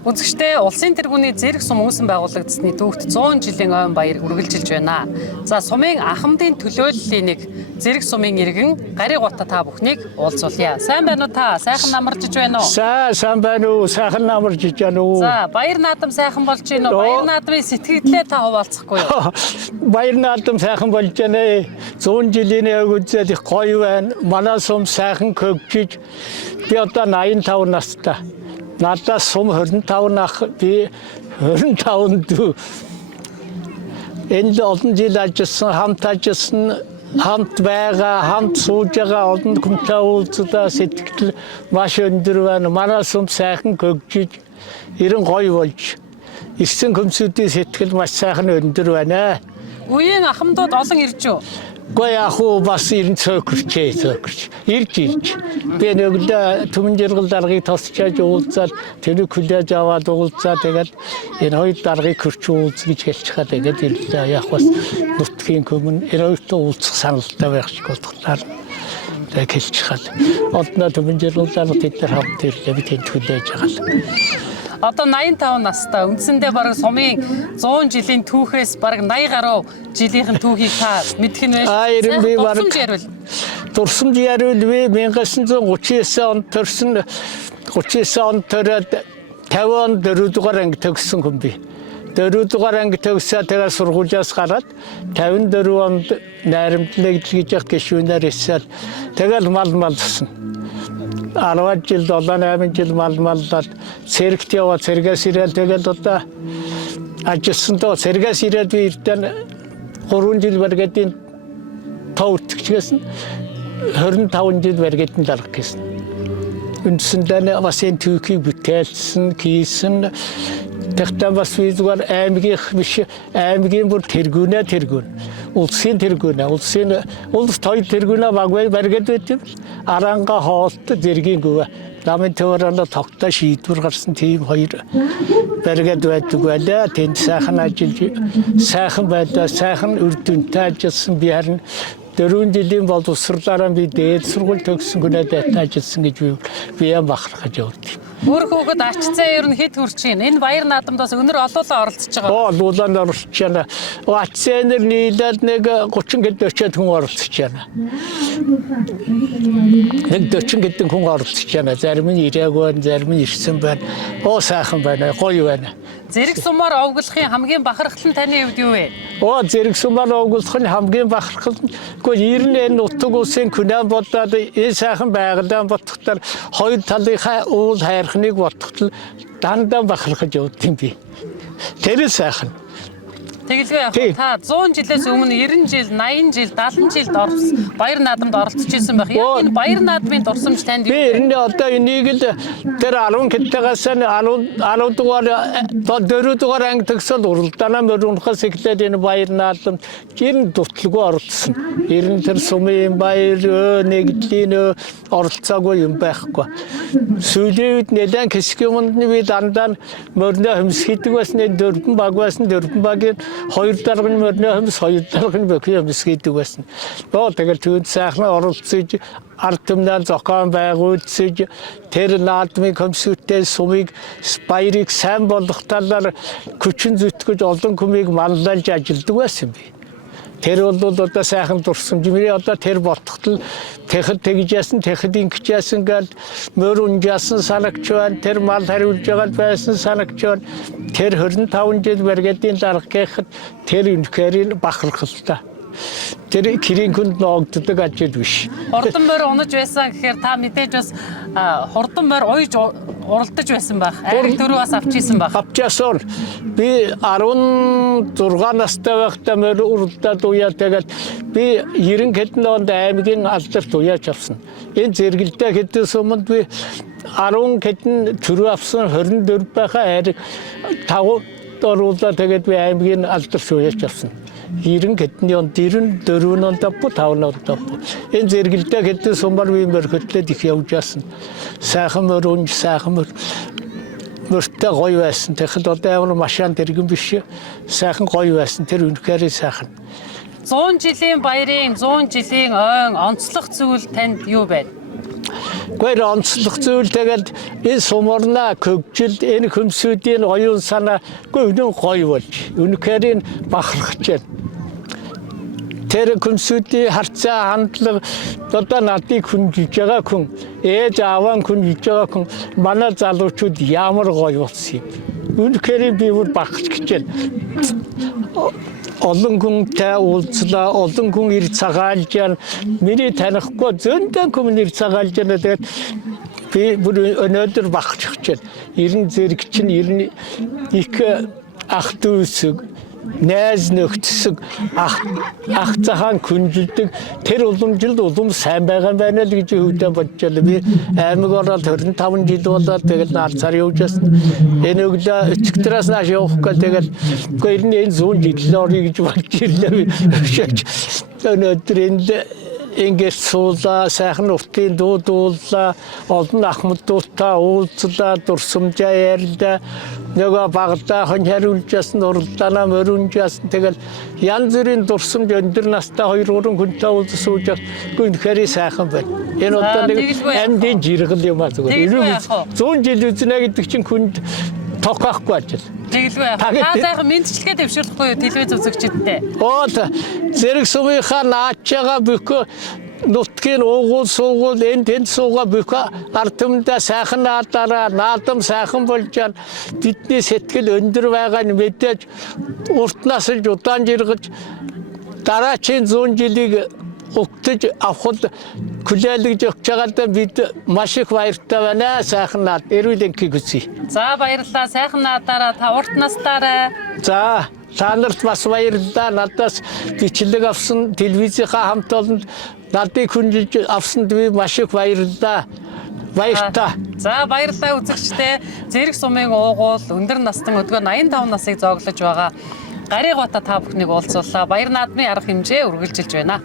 Үзэгчдээ улсын тэргүүний зэрэг сум үүсэн байгуулагдсны түүхт 100 жилийн ойн баяр үргэлжилж байна. За сумын ахмадын төлөөллийн нэг зэрэг сумын иргэн Гариг Гута та бүхнийг уулзуулъя. Сайн байна уу та? Сайхан намарчж байна уу? Сайн байна уу? Сайхан намарчж байна уу? За баяр наадам сайхан болж байна уу? Баяр наадмын сэтгэлдээ та хуваалцахгүй юу? Баяр наадам сайхан болж байна. 100 жилийн өгөөд их гоё байна. Манай сум сайхан хөгжиж би одоо 85 настай. Надаас сум 25 нах би 25 дүү. Энд олон жил ажилласан, хамт байгаа, хамт сууж байгаа олон хүнтэй уулзлаа сэтгэл маш өндөр байна. Манай сум сайхан хөгжиж, ерэн гоё болж. Ирсэн хүмүүсийн сэтгэл маш сайхан өндөр байна. Үеийн ахмадууд олон ирж юу? Гой аху бас ирэн цөөхөрч. Ирж. Би нэг төмөн жиргэл даргыг тосчааж уулзаад тэр хүлээж аваад уулзаад тэгээд энэ хоёр даргыг хөрч уулз гэж хэлж хаад тэгээд ирлээ. Яг бас нутгийн көмөн энэ хоёртой уулзах саналтай байх шиг болтолаар тэгээд хэлж хаад. Одноо төмөн жиргэл дарга тэд нар хамт ирлээ би тэнд хүлээж аваад. Одоо 85 настай. Үндсэндээ бараг сумын 100 жилийн түүхээс бараг 80 гаруй жилийнхэн түүхийг та мэдэх нь байж. Дурсамж яривал би 1939 онд төрсөн 39 онд төрөөд 50 онд 4 дугаар анги төгссөн хүн би. 4 дугаар анги төгсөө тэгээд сургуулиас гараад 54 онд найрамдлыг хийж явах гишүүнээр ирсээр тэгэл малсан. 10 жил 7-8 жил маллаад цэрэгт яваад цэргээс ирээд тэгэл одоо ажилласандаа цэргээс ирээд би эрдэн 3 жил баргадын товтгчсэн 25 жил баргадын дарга гэсэн. Үндсэндээ бас энэ түүхийг бүтээлсэн, хийсэн тэгтээ бас би зүгээр аймгийнх биш аймгийн бүр тэргүүн. Улсын тэргүүн. Улс той тэргүүн багвай баргад байт. Аранга хоолт зэргийн гүвэ. Намын төөрөнд тогтоо шийдвэр гарсан тийм хоёр баргад байдаг байлаа. Тэнд сайхан ажиллаж сайхан байдаа, сайхан үр дүнтэй ажилласан би харин 4 жилийн боловсрлаараа би дээд сургууль төгссөн хүнээд ажилласан гэж би бахархаж явдیں۔ Өөр хүүхэд ачцаа ер нь хэд хүрч байна? Энэ баяр наадамдаас өнөр олоолаа оролцож байгаа. Олоолаа оролцож байна. Ачцаа нэр нийлээд нэг 30 40 хүн оролцож байна. Нэг 40 гэдэг хүн оролцож байна. Зарим нь ирээгүй, зарим нь ирсэн байна. Сайхан байна, гоё байна. Зэрэг сумаар овглохын хамгийн бахархал нь таны хувьд юу вэ? Зэрэг сумаар овглохын хамгийн бахархал нь энэ нутаг улсын күнээ бодоод энэ сайхан байгалаа бодохоор хоёр талынхаа уул хайрхныг бодоход дандаа бахархаж явдیں۔ Би. Тэр сайхан. Тэгэлгүй та 100 жилээс өмнө 90 жил, 80 жил, 70 жилд баяр наадамд оролцож ирсэн байх. Яг энэ баяр наадмын дурсамж танд юу вэ? Би одоо энийг л тэр 10 хэдтээс 10 дугаар 4 дугаар анги төгсөл уралдаанаа мөрөнхөөс эхлээд энэ баяр наадамд гэрн дутлаггүй оролцсон. Ер нь тэр сумын баяр нэгдлийн оролцоогүй юм байхгүй. Сүүлийн үед нэлээд хэсэг юмд би дандаа мөрнө хөмсгийдэг басны дөрвөн баг байсан дөрвөн багийн хоёр даргын мөрнө хөмс хоёр даргын хөмсгийдэг байсан. Тэгэл түүнд сайхан оролцож ард түмнээ зохион байгуулж тэр наадмын компьютертэй сумыг баярыг сайн болгох талаар хүчин зүтгэж олон хүмийг манлайлж ажилладаг байсан би. Тэр бол одоо сайхан дурсамж миний одоо тэр ботхтол тэгэхэд тэгжсэн тэгэхэд ингэжсэн гал мөр унжаасан санагч байна тэр мал хариулж байгаа байсан санагч байна тэр 25 жил баргадын дарга гэхэд тэр үнэхээр бахархалтай. Тэр кирийн хүнд ногддог ажил биш. Хурдан морь унаж байсан гэхээр та мэдээж бас хурдан морь уйж уралдаж байсан байх. Айраг дөрөв бас авчихсан байх. Авчаасаар би 16 настай байхдаа морь уралдаад уяа тэгээд би 90 хэдэн онд аймгийн алдарт уяаж авсан. Энэ зэрэгэлдээ хэдэн суманд би 10 хэдэн төрөө авсан 24 байхаа айраг 5 оруулаад тэгээд би аймгийн алдарт уяаж авсан. 90 хэдний онд 94 онд 5 онд энэ зэрэгэлдээ хэдэн сумаар би мөрхөдлөд их явж яасан. Сайхан мөрөнж сайхан мөртөө гоё байсан. Тэгэхэд одоо ямар машин тэргэн биш сайхан гоё байсан. Тэр үнэхээр сайхан. 100 жилийн баярын 100 жилийн ойн онцлог зүйл танд юу байна? Гэхдээ онцлог зүйл тэгээд энэ суморна хөгжил энэ хөмсүүдийн оюун санаа үнэн гоё болж үнэхээр энэ бахархаж байна. Тэр хөмсүүдийн харцаа хандлага одоо надыг хүнжиж байгаа хүн ээж ааваа хүнжиж байгаа хүн манай залуучууд ямар гоё болсон юм. Үнэхээр би бүр бахархаж гэж байна. Олон хүнтэй уулзлаа, олон хүн ирж цагаалж байна. Миний танихгүй зөндөө хүн ирж цагаалж байна. Тэгээд би бүр өнөөдөр бахархаж байна. 90 зэрэг чинь 90 их ах дүүсэг найз нөхдөсөг ах цахан күнжилдэг тэр уламжилд улам сайн байгаа юм байна л гэж үүдээ бодож байна. Би аймаг ороод 25 жил болоод тэгэл наалцаар явж байсан. Энэ өглөө өчигдраас нааш явахгүй тэгэл энэ 100 жил орё гэж бодож ирлээ. Өнөөдөр энэ ингээд суулаа, сайхан уртын дуудууллаа, олон ахмадуудтай уулзлаа, дурсамжаа ярьлаа. Нөгөө багтаа хон хариулж ясан, уралдаанаа мөрөнж ясан. Тэгэл янз бүрийн дурсамж өндөр настай 2-3 хүнтэй уулзсууж үнэхээр сайхан байна. Энэ одоо нэг амьдын жиргэл юм аа зүгээр. 100 жил үзнэ гэдэг чинь хүнд тохиохгүй ажил. Тэгэлгүй яах. Та сайхан мэдчилгээ дэвшүүлэхгүй юу телевиз үзэгчдтэй. Зэрэг сумынхаа наачаага бүхөө нутгийн уугуул суугуул энэ тэнд суугаа бүхөө ард түмэндээ сайхан наадаараа наадам сайхан болж байна. Бидний сэтгэл өндөр байгааг нь мэдээж уртнаас нь удаан жиргэж дараачийн 100 жилийг угтаж авахд хүлээлгэж өгч байгаадаа бид маш их баяртай байна. Сайхан наад эрүүл энхийг хүсье. За баярлалаа. Сайхан наадаараа та урт настаарай. За та нарт бас баярлалаа. Надаас бичлэг авсан телевизийнхаа хамт олонд надыг хүнжилж авсанд би маш их баярлалаа. Баяртай. За баярлалаа үзэгчдээ. Зэрэг сумын уугуул өндөр настан өдгөө 85 насыг зооглож байгаа Гариг Бата та бүхнийг уулзууллаа. Баяр наадмын арга хэмжээ үргэлжилж байна.